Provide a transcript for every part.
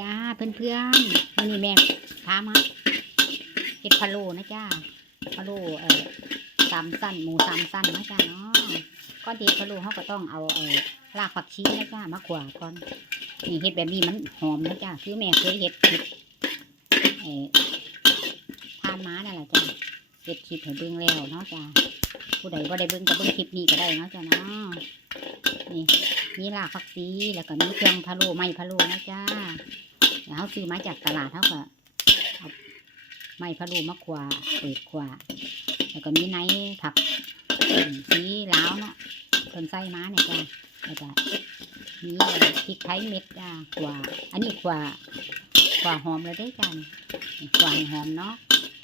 จ้าเพื่อนๆวันนี้แม่พามาเห็ดพะโล้นะจ้าพะโล้เอ่อสามสั้นหมูสามสั้นนะจ้าเนาะก้อนเฮ็ดพะโล้เขาก็ต้องเอาเอ่อรากผักชีนะจ้ามาขวาก่อนนี่เห็ดแบบนี้มันหอมนะจ้าคือแม่เคยเห็ดเห็ดเอ่อทานม้านั่นแหละจ้าเห็ดคลิปให้เบิ่งแล้วเนาะจ้าผู้ใดว่าได้เบิ่งก็เบิ่งคลิปนี้ก็ได้เนาะจ้าเนาะนี่มีรากผักชีแล้วก็มีเครื่องพะโล้ไม้พะโล้นะจ้า เดี๋ยวเขาซื้อมาจากตลาดเขาก็เอาไม้พะโล้มาขวาเปิดขวาแล้วก็มีไนผักสีลาวเนาะต้นไส้ม้าเนี่ยจ้าแล้วก็มีพริกไทยเม็ดจ้าขวาอันนี้ขวาขวาหอมเลยได้อจ้านี่ขวาหอมเนาะ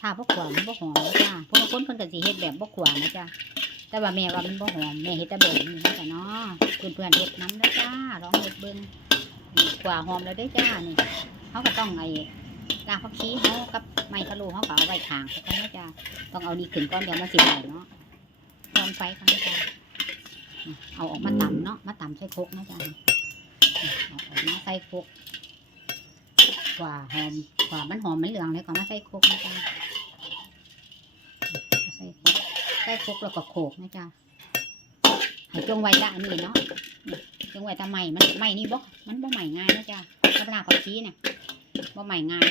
ถ้าพวกขวามันบ่หอมจ้าพว่าคนเพิ่นก็สิเฮ็ดแบบบ่ขวานะจ้าแต่ว่าแม่ว่ามันบ่หอมแม่เฮ็ดแต่แบบนี้นจ้ะเนาะเพื่อนเพื่อนๆเฮ็ดน้ำแล้วจ้าลองเฮ็ดเบิ่งนี่กว่าหอมแล้วเด้จ้านี่ เขาก็ต้องไอ้รากผักชีเขากับไม้กะโหลเขาก็เอาไว้ข้างกันนะจ้าต้องเอานี่ขึ้นก่อนเดียวมันสิไหลเนาะร้อนไฟกันนะจ้าเอาออกมาตำเนาะมาตำใส่ครกนะจ้าเอาออกมาใส่ครกกว่าหอมกว่ามันหอมมันเหลืองเลยก็มาใส่ครกนะจ้าใส่ครกใส่คกแล้วก็โขกนะจ๊ะให้จงไว้ละอันนี้เนาะจงไว้แต่ใหม่มันใหม่นี่บ่มันบ่ใหม่ง่ายนะจ๊ะกระดาษเขาชี้เนี่ย บ่ใหม่ง่าย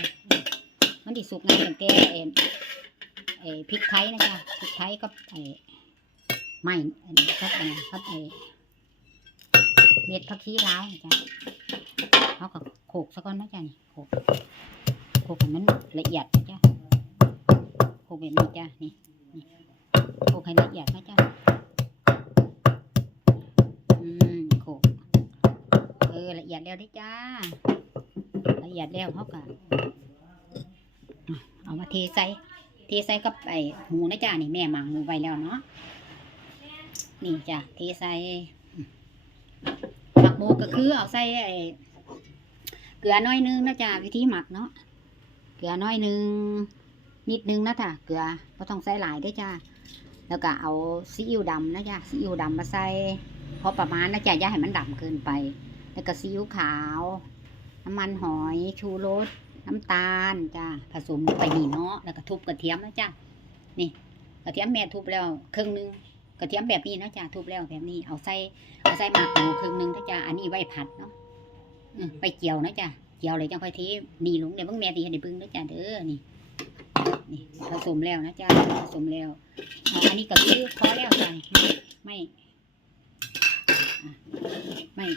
มันดิสุกง่ายเหมือนแต่เอ็นเออพริกไทยนะจ๊ะพริกไทยกับไอ้ใหม่อันนี้ครับอันนี้ครับไอ้เม็ดผักชีลาวนะจ๊ะเขาก็โขกซะก่อนนะจ๊ะนี่โขกโขกให้มันละเอียดนะจ๊ะโขกแบบนี้จ้ะนี่โขกให้ละเอียดนะจ๊ะอืมโขกเออละเอียดแล้วได้จ้า ละเอียดแล้วเขาก็เอามาเทใส่เทใส่กับไอ้หมูนะจ้านี่แม่หมักหมูไว้แล้วเนาะนี่จ้ะเทใส่หมักหมูก็คือเอาใส่ไอ้เกลือน้อยนึงนะจ้าวิธีหมักเนาะเกลือน้อยนึงนิดนึงนะจ้ะเกลือก็ต้องใส่หลายด้วยจ้าแล้วก็เอาซีอิ๊วดำนะจ๊ะซีอิ๊วดำมาใส่พอประมาณนะจ๊ะอย่าให้มันดำเกินไป แล้วก็ซีอิ๊วขาว น้ำมันหอยชูรสน้ำตาลจ้ะผสมลงไปนี่เนาะแล้วก็ทุบกระเทียมนะจ๊ะนี่กระเทียมแม่ทุบแล้วครึ่งหนึงกระเทียมแบบนี้นะจ๊ะทุบแล้วแบบนี้เอาใส่เอาใส่หมากหมูครึ่งหนึงนะจ๊ะอันนี้ไว้ผัดเนาะไปเจียวนะจ๊ะเจียวเลยจังค่อยเทนี่ลงเดี๋ยวเบิ่งแม่ตีให้ได้เบิ่งนะจ๊ะเด้อนี่นี่ผสมแล้วนะจ๊ะผสมแล้วอันนี้ก็คือพอแล้วจ้ะไม่อ่ไม่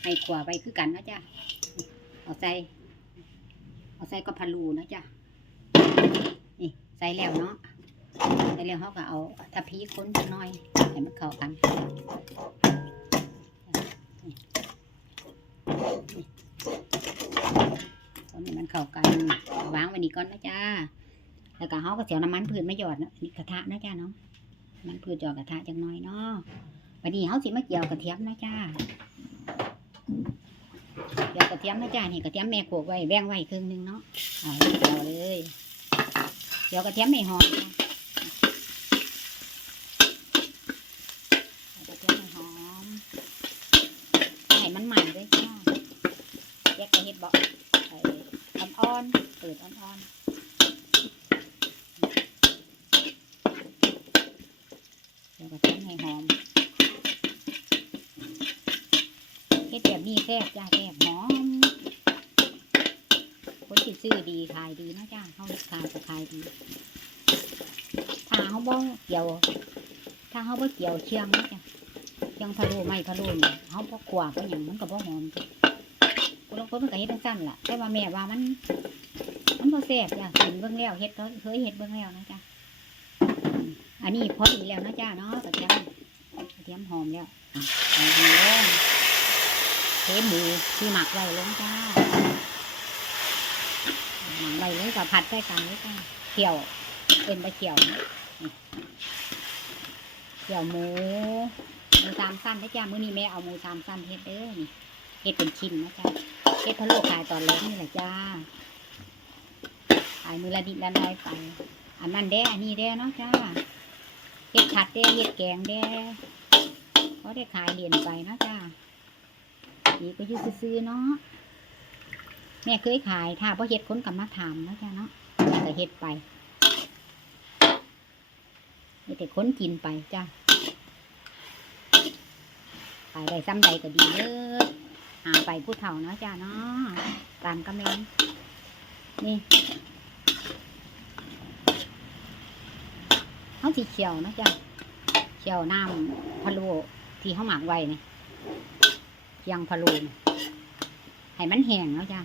อะไม่ขวาไปคือกันนะจ๊ะเอาใส่เอาใส่ก็พะลูนะจ๊ะนี่ใส่แล้วเนาะใส่แล้วเขาก็เอาทัพพีค้นจักหน่อยให้มันเข้ากันคนให้มันเข้ากันวางไว้นี่ก่อนนะจ๊ะแล้วก็เขาก็เสียวน้ำมันพืชไม่หยอดนะนี่กระทะนะจ้าเนาะน้ำมันพืชหยอดกระทะจังน้อยเนาะวันนี้เขาสิมาเกี่ยวกระเทียมนะจ้า เกี่ยวกระเทียมนะจ้านี่กระเทียมแม่โขลกไว้แบ่งไว้ครึ่งหนึงเนาะเอาเลยเกี่ยวกระเทียมไม่หอมเอากระเทียมไม่หอมให้มันใหม่ด้วยจ้าแยกกระเฮ็ดบอกไอ้อ่อนๆเปิดอ่อนๆเดี๋ยวก็ทิ้งให้หอมเฮ็ด แบบนี้แซ่บจ้าแซ่บหอมคนที่ซื้อดีขายดีนะจ้าเขาขายก็ขายดีถ้าเขาบ่เกี่ยว ถ้าเขาบ่เกี่ยวเชียงนะจ้ะเชียงพะโล้ไม่พะโล้เนี่ยเขาบ่ขวาก็อย่างมันก็บ่หอมจ้ะคนละคนมันก็เฮ็ดจังซั่นล่ะแต่ว่าแม่ว่ามันมันบ่แซ่บจ้ะกินเบิ่งแล้วเฮ็ดก็เคยเฮ็ดเบิ่งแล้วนะจ้ะอันนี้พอดีแล้วนะจ้าเนาะกระเทียมกระเทียมหอมแล้วอะเอ หมูที่หมักไว้ลงจ้าหมักไว้เลยกับผัดใส่กันเลยจ้าเขี่ยวเป็นใบเขี่ยวเขี่ยวหมูหมูสามสั้นนะจ้ามื้อนี้แม่เอาหมูสามสั้นเฮ็ดเด้อนี่เฮ็ดเป็นชิ้นนะจ้าเฮ็ดพะโล้ขายตอนแรกนี่แหละจ้าขายมือละนิดละน้อยไปอันนั้นเด้อันนี้เด้เนาะจ้าเฮ็ดผัดเด้เฮ็ดแกงเด้เขาได้ขายเหรียญไปนะจ้า นี่ก็อยืดซื้อเนาะแม่เคยขายถ้าพ่เฮ็ดค้นกับมาถามแล้วจ้ะเนาะแม่ก็เฮ็ดไปมีแต่ค้นกินไปจ้ะขายได้ซ้ำใดก็ดีเลยหาไปผู้เฒ่าเนาะจ้ะเนาะตามกำลังนี่เขาสีเขียวเนาะจ้ะเขียวน้ำพะโล้ที่เขาหมักไว้เนี่ย ยงพะโล้เนี่ยให้มันแห้งเนาะจ้ะ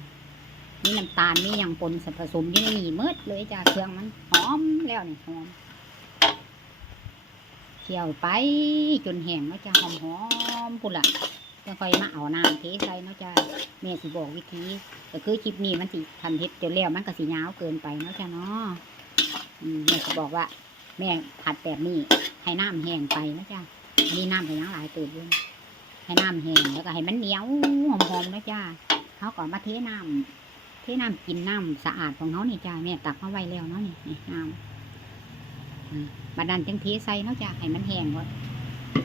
มีน้ำตาลมีอย่างปนผสมอยู่ในนี่เมืดเลยจ้าเครื่องมันหอมแล้วนี่หอมเคี่ยวไปจนแห้งแล้วจ้าหอมหอมๆพุ่นละจะค่อยมาเอาน้ำเทใส่เนาะจ้าแม่สิบอกวิธีก็คือคลิปนี้มันสิทันเฮ็ดจนแล้วมันก็สิยาวเกินไปเนาะจ้าเนาะอืมแม่สิบอกว่า แม่ผัดแบบนี้ให้น้ำแห้งไปนะจ้าอันนี้น้ำก็ยังหลายเติบอยู่นะ ให้น้ำแห้งแล้วก็ให้มันเหนียวหอมๆเนาะจ้าเขาก่อนมาเทน้ำที่น้ำกินน้ำสะอาดของเขานี่จ้าแม่ตักมาไว้แล้วเนาะนี่นี่น้ำบัดนั้นจังเทใส่เนาะจ้าให้มันแห้งก่อน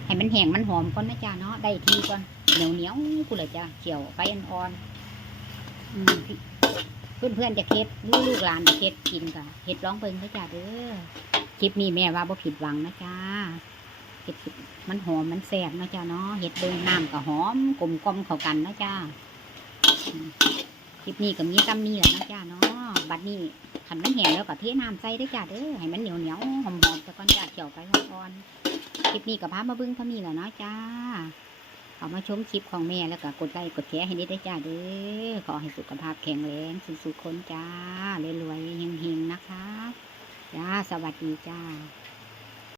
ให้มันแห้งมันหอมก่อนนะจ้าเนาะได้ทีก่อนเหนียวเหนียวๆกูเลยจ้าเขียวไฟอ่อนๆอืมเพื่อนเพื่อนๆจะเค็ดลูกหลานจะเค็ดกินกะเฮ็ดร้องเบิ่งนะจ้าเด้อคลิปนี้แม่ว่าบ่ผิดหวังนะจ้า เฮ็ดมันหอมมันแซ่บนะจ้าเนาะเฮ็ดเบิ่งน้ำก็หอมกลมกลมเข้ากันนะจ้าคลิปนี้ก็มีซ้ำนี่แหละนะจ้าเนาะบัดนี้ขันมันแห้งแล้วก็เทน้ำใส่ได้จ้าเด้อให้มันเหนียวเหนียวหอมๆแต่ก่อนจ้าเขียวไปก่อนคลิปนี้ก็พามาเบิ้งท่านี้แหละเนาะจ้าเอามาชมคลิปของแม่แล้วก็กดไลค์กดแชร์ให้นิดได้จ้าเด้อขอให้สุขภาพแข็งแรงสุขๆคนจ้ารวยๆเฮงๆนะคะจ้าสวัสดีจ้า